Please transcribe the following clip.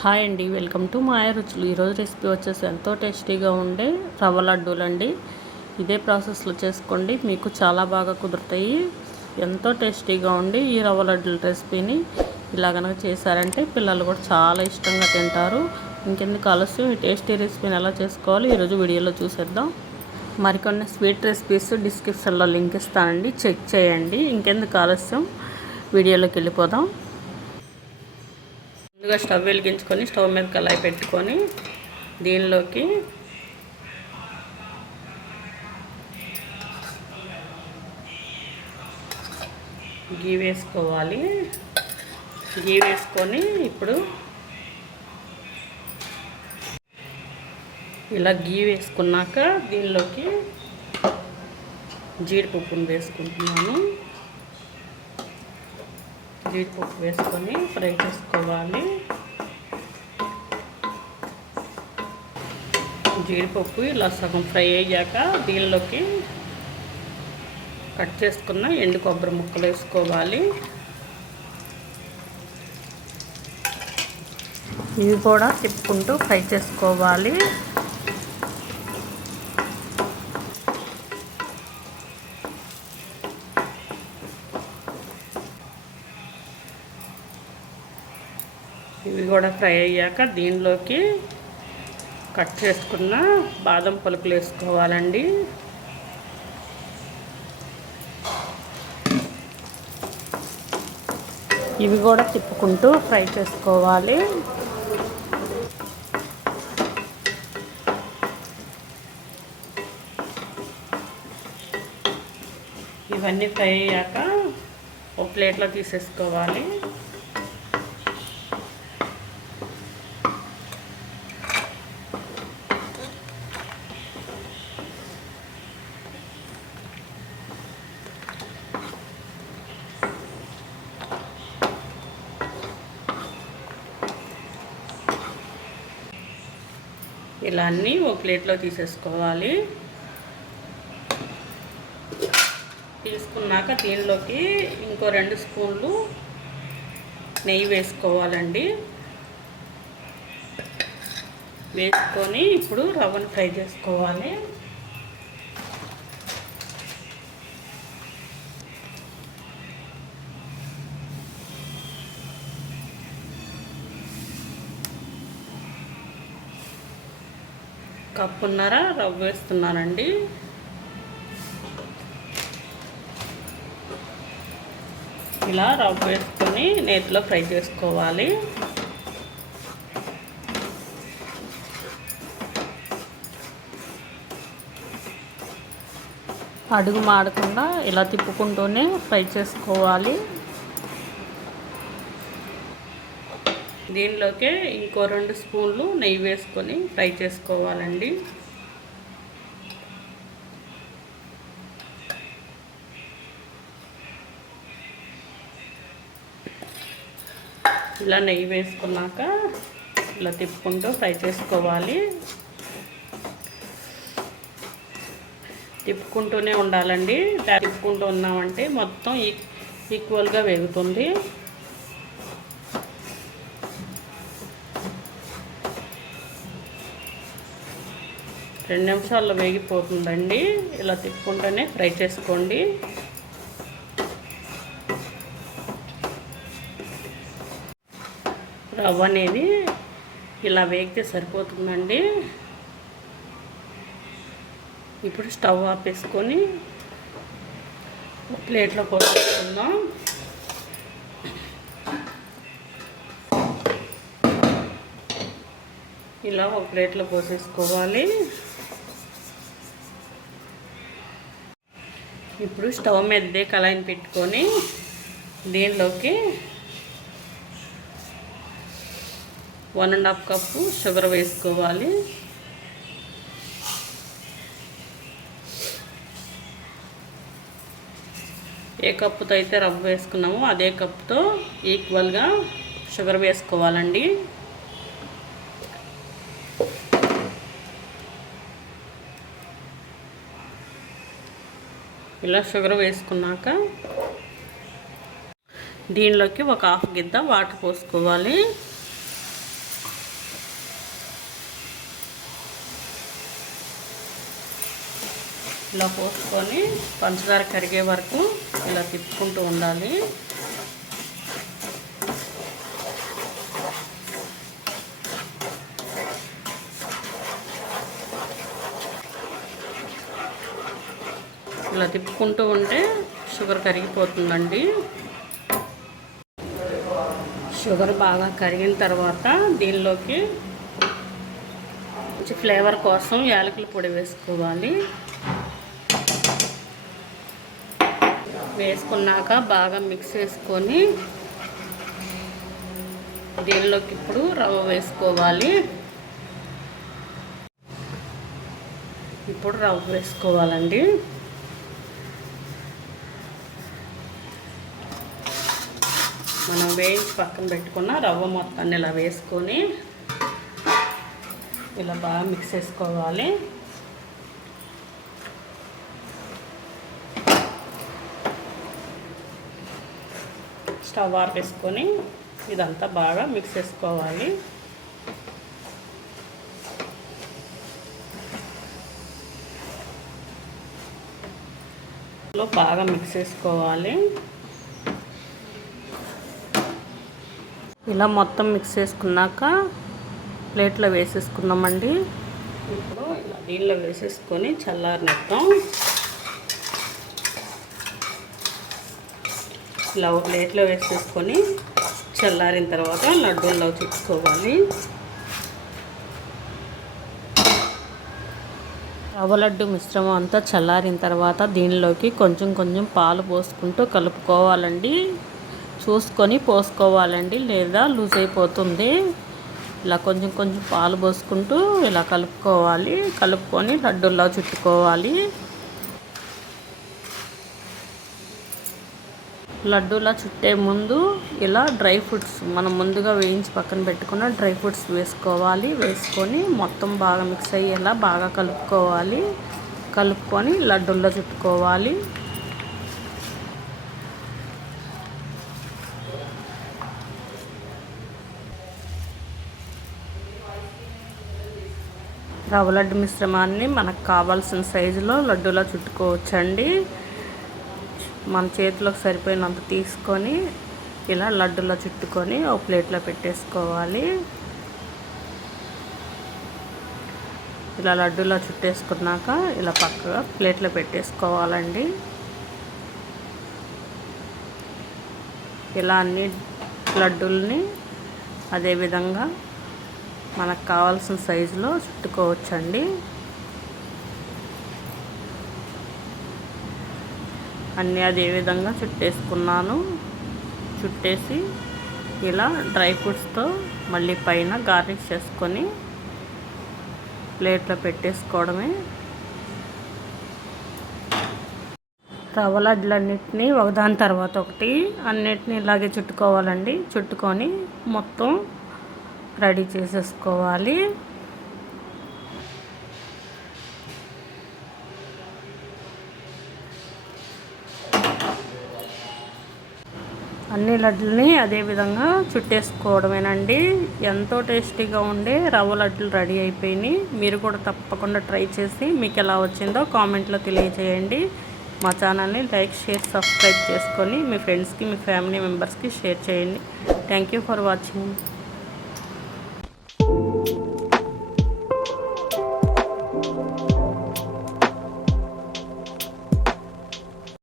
Hi అండి, welcome to మాయ రుచులు. ఈరోజు రెసిపీ వచ్చేసి ఎంతో టేస్టీగా ఉండే రవ్వ లడ్డూలు అండి. ఇదే ప్రాసెస్లో చేసుకోండి, మీకు చాలా బాగా కుదురుతాయి. ఎంతో టేస్టీగా ఉండి ఈ రవ్వ లడ్డూల రెసిపీని ఇలా కనుక చేశారంటే పిల్లలు కూడా చాలా ఇష్టంగా తింటారు. ఇంకెందుకు ఆలస్యం, ఈ టేస్టీ రెసిపీని ఎలా చేసుకోవాలి ఈరోజు వీడియోలో చూసేద్దాం. మరికొన్ని స్వీట్ రెసిపీస్ డిస్క్రిప్షన్లో లింక్ ఇస్తానండి, చెక్ చేయండి. ఇంకెందుకు ఆలస్యం, వీడియోలోకి వెళ్ళిపోదాం. ముందుగా స్టవ్ వెలిగించుకొని స్టవ్ మీద కళాయి పెట్టుకొని దీనిలోకి గీ వేసుకోవాలి. గీ వేసుకొని ఇప్పుడు ఇలా గీ వేసుకున్నాక దీనిలోకి జీడిపప్పును వేసుకుంటున్నాను. జీడిపప్పు వేసుకొని ఫ్రై చేసుకోవాలి. జీడిపప్పు ఇలా సగం ఫ్రై అయ్యాక దీనిలోకి కట్ చేసుకున్న ఎండు కొబ్బరి ముక్కలు వేసుకోవాలి. ఇవి కూడా తిప్పుకుంటూ ఫ్రై చేసుకోవాలి. ఇవి కూడా ఫ్రై అయ్యాక దీనిలోకి కట్ చేసుకున్న బాదం పలుకులు వేసుకోవాలండి. ఇవి కూడా తిప్పుకుంటూ ఫ్రై చేసుకోవాలి. ఇవన్నీ ఫ్రై అయ్యాక ఒక ప్లేట్లో తీసేసుకోవాలి. ఇలా అన్నీ ఒక ప్లేట్లో తీసేసుకోవాలి. తీసుకున్నాక దీనిలోకి ఇంకో 2 స్పూన్లు నెయ్యి వేసుకోవాలండి. వేసుకొని ఇప్పుడు రవ్వను ఫ్రై చేసుకోవాలి. కప్పున్నర రవ్వ వేస్తున్నానండి. ఇలా రవ్వ వేసుకొని నేతిలో ఫ్రై చేసుకోవాలి. అడుగు మాడకుండా ఇలా తిప్పుకుంటూనే ఫ్రై చేసుకోవాలి. దీనిలోకి ఇంకో 2 స్పూన్లు నెయ్యి వేసుకొని ఫ్రై చేసుకోవాలండి. ఇలా నెయ్యి వేసుకున్నాక ఇలా తిప్పుకుంటూ ఫ్రై చేసుకోవాలి. తిప్పుకుంటూనే ఉండాలండి. తిప్పుకుంటూ ఉన్నామంటే మొత్తం ఈక్వల్గా వేగుతుంది. 2 నిమిషాల్లో వేగిపోతుందండి. ఇలా తిప్పుకుంటూనే ఫ్రై చేసుకోండి. రవ్వ అనేది ఇలా వేగితే సరిపోతుందండి. ఇప్పుడు స్టవ్ ఆపేసుకొని ప్లేట్లో పోసుకుందాం. ఇలా ఒక ప్లేట్లో పోసేసుకోవాలి. ఇప్పుడు స్టవ్ మీద కళాయిని పెట్టుకొని దీనిలోకి 1½ కప్పు షుగర్ వేసుకోవాలి. ఏ కప్పుతో అయితే రవ్వ వేసుకున్నామో అదే కప్పుతో ఈక్వల్గా షుగర్ వేసుకోవాలండి. ఇలా షుగర్ వేసుకున్నాక దీనిలోకి ఒక హాఫ్ గిద్ద వాటర్ పోసుకోవాలి. ఇలా పోసుకొని పంచదార కరిగే వరకు ఇలా తిప్పుకుంటూ ఉండాలి. ఇలా తిప్పుకుంటూ ఉంటే షుగర్ కరిగిపోతుందండి. షుగర్ బాగా కరిగిన తర్వాత దీనిలోకి మంచి ఫ్లేవర్ కోసం యాలకుల పొడి వేసుకోవాలి. వేసుకున్నాక బాగా మిక్స్ చేసుకొని దీనిలోకి ఇప్పుడు రవ్వ వేసుకోవాలి. ఇప్పుడు రవ్వ వేసుకోవాలండి. మనం వేయించి పక్కన పెట్టుకున్న రవ్వ మొత్తాన్ని ఇలా వేసుకొని ఇలా బాగా మిక్స్ చేసుకోవాలి. స్టవ్ ఆపేసుకొని ఇదంతా బాగా మిక్స్ చేసుకోవాలి. బాగా మిక్స్ చేసుకోవాలి. ఇలా మొత్తం మిక్స్ చేసుకున్నాక ప్లేట్లో వేసేసుకున్నామండి. ఇప్పుడు ఇలా దీనిలో వేసేసుకొని చల్లారనిద్దాం. ఇలా ప్లేట్లో వేసేసుకొని చల్లారిన తర్వాత లడ్డూల్లో చుట్టుకోవాలి. రవ్వ లడ్డు మిశ్రమం అంతా చల్లారిన తర్వాత దీనిలోకి కొంచెం కొంచెం పాలు పోసుకుంటూ కలుపుకోవాలండి. చూసుకొని పోసుకోవాలండి, లేదా లూజ్ అయిపోతుంది. ఇలా కొంచెం కొంచెం పాలు పోసుకుంటూ ఇలా కలుపుకోవాలి. కలుపుకొని లడ్డూల్లో చుట్టుకోవాలి. లడ్డూలా చుట్టే ముందు ఇలా డ్రై ఫ్రూట్స్ మనం ముందుగా వేయించి పక్కన పెట్టుకున్న డ్రై ఫ్రూట్స్ వేసుకోవాలి. వేసుకొని మొత్తం బాగా మిక్స్ అయ్యేలా బాగా కలుపుకోవాలి. కలుపుకొని లడ్డూల్లో చుట్టుకోవాలి. రవ్వ లడ్డు మిశ్రమాన్ని మనకు కావాల్సిన సైజులో లడ్డూలా చుట్టుకోవచ్చండి. మన చేతిలోకి సరిపోయినంత తీసుకొని ఇలా లడ్డూలా చుట్టుకొని ఒక ప్లేట్లో పెట్టేసుకోవాలి. ఇలా లడ్డూలా చుట్టేసుకున్నాక ఇలా పక్కగా ప్లేట్లో పెట్టేసుకోవాలండి. ఇలా అన్ని లడ్డూల్ని అదేవిధంగా మనకు కావాల్సిన సైజులో చుట్టుకోవచ్చండి. అన్నీ అదే విధంగా చుట్టేసుకున్నాను. చుట్టేసి ఇలా డ్రై ఫ్రూట్స్తో మళ్ళీ పైన గార్నిష్ చేసుకొని ప్లేట్లో పెట్టేసుకోవడమే. రవ్వ లడ్డులన్నిటినీ ఒకదాని తర్వాత ఒకటి అన్నిటినీ ఇలాగే చుట్టుకోవాలండి. చుట్టుకొని మొత్తం రెడీ చేసేసుకోవాలి. అన్ని లడ్డుల్ని అదేవిధంగా చుట్టేసుకోవడమేనండి. ఎంతో టేస్టీగా ఉండే రవ్వ లడ్డులు రెడీ అయిపోయినాయి. మీరు కూడా తప్పకుండా ట్రై చేసి మీకు ఎలా వచ్చిందో కామెంట్లో తెలియజేయండి. మా ఛానల్ని లైక్, షేర్, సబ్స్క్రైబ్ చేసుకొని మీ ఫ్రెండ్స్కి, మీ ఫ్యామిలీ మెంబర్స్కి షేర్ చేయండి. Thank you for watching.